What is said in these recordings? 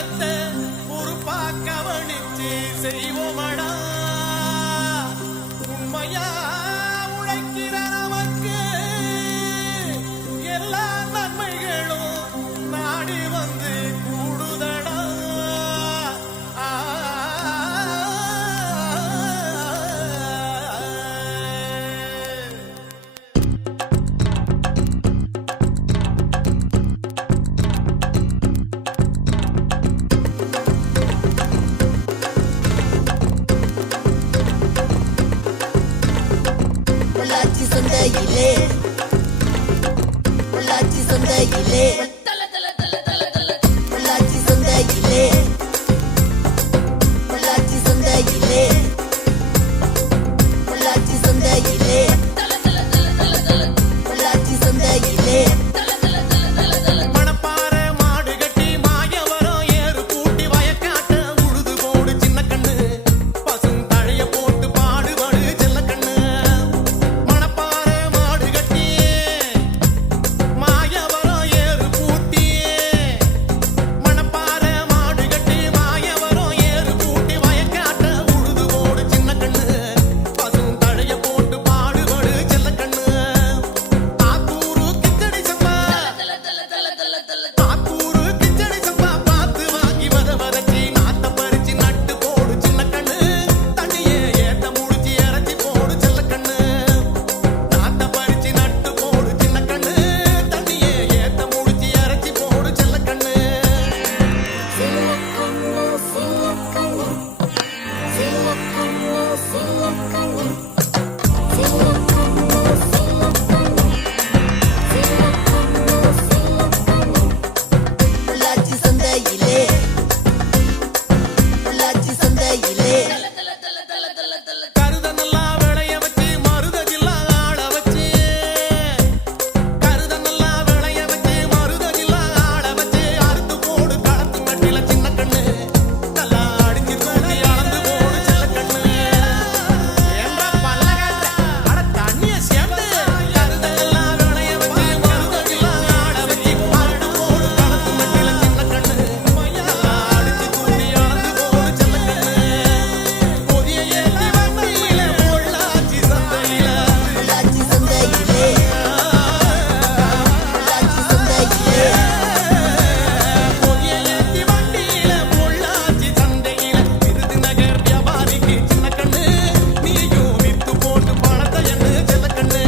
விவசாயத்தை பொறுப்பா கவனிச்சு செய்வோமடா. உண்மையா உழைக்கிற நமக்கு எல்லா நன்மைகளும் நாடி வந்து கூடுதடா. பொள்ளாச்சி சந்தையிலே பொள்ளாச்சி சந்தையிலே பொள்ளாச்சி சந்தையிலே பொள்ளாச்சி சந்தையிலே பொள்ளாச்சி சந்தையிலே பொள்ளாச்சி சந்தையிலே மணப்பாறை மாடு கட்டி மாயவரம் ஏறு பூட்டி வயக்காட்ட உழுது போடு சின்ன கண்ணு. பசும் தழைய போட்டு பாடுபடு செல்ல கண்ணு. மணப்பாறை மாடு கட்டி மாயவரம் ஏறு பூட்டி மணப்பாறை மாடு கட்டி மாயவரம் ஏறு பூட்டி வயக்காட்ட உழுது போடு சின்ன கண்ணு. பசும் தழைய போட்டு பாடுபடு செல்ல கண்ணு. ஆத்தூரு கிச்சடி சம்பா ஆத்தூரு கிச்சடி சம்பா பார்த்து வாங்கி வதச்சி நாத்த பறிச்சு நட்டு போடு சின்ன கண்ணு. தண்ணியே ஏத்த முடிச்சு இறச்சி போடு செல்ல கண்ணு. நாத்த பறிச்சு நட்டு போடு சின்ன கண்ணு. தண்ணியே ஏத்த முடிச்சு இறச்சி போடு செல்ல கண்ணு. பொள்ளாச்சி சந்தையிலே பொள்ளாச்சி சந்தையிலே கருத நல்லா விளைய வச்சு மருதகில்லா ஆள வச்சு கருத நல்லா விளைய வச்சு மருதகில்லா ஆள வச்சு அறுத்து போடு களத்து நட்டில சின்ன கண்ணு. நல்லா அடிச்சு தூக்கி அளந்து போடு செல்ல கண்ணு. ஏண்டா பல்லகாட்ட அட தண்ணிய சேர்ந்து கருத நல்லா விளைய வச்சு மருதகில்லா ஆள வச்சு அறுத்து போடு களத்து நட்டில சின்ன கண்ணு. நல்லா அடிச்சு தூக்கி அளந்து போடு செல்ல கண்ணு. பொதிய ஏத்தி வண்டியில பொள்ளாச்சி சந்தையில பொள்ளாச்சி சந்தையிலே பொள்ளாச்சி சந்தையிலே பொதிய ஏத்தி வண்டியில பொள்ளாச்சி சந்தையில விருதுநகர் வியாபாரிக்கு சின்ன கண்ணு. நீயும் வித்து போட்டு பணத்தை எண்ணு செல்ல கண்ணு.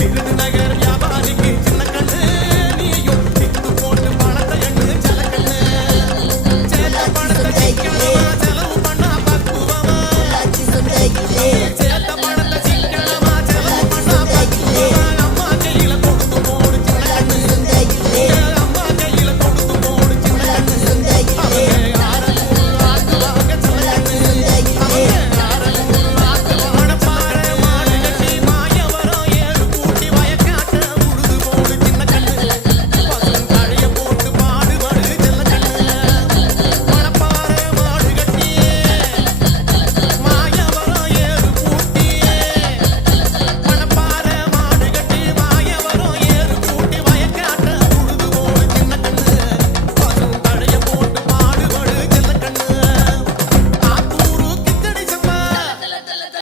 விருதுநகர் வியாபாரிக்கு சின்ன கண்ணு. நீயும் வித்து போட்டு பணத்தை எண்ணு செல்ல கண்ணு. சேத்த பணத்தை சிக்கனமா செலவு பண்ணா பக்குவமா. பொள்ளாச்சி சந்தையிலே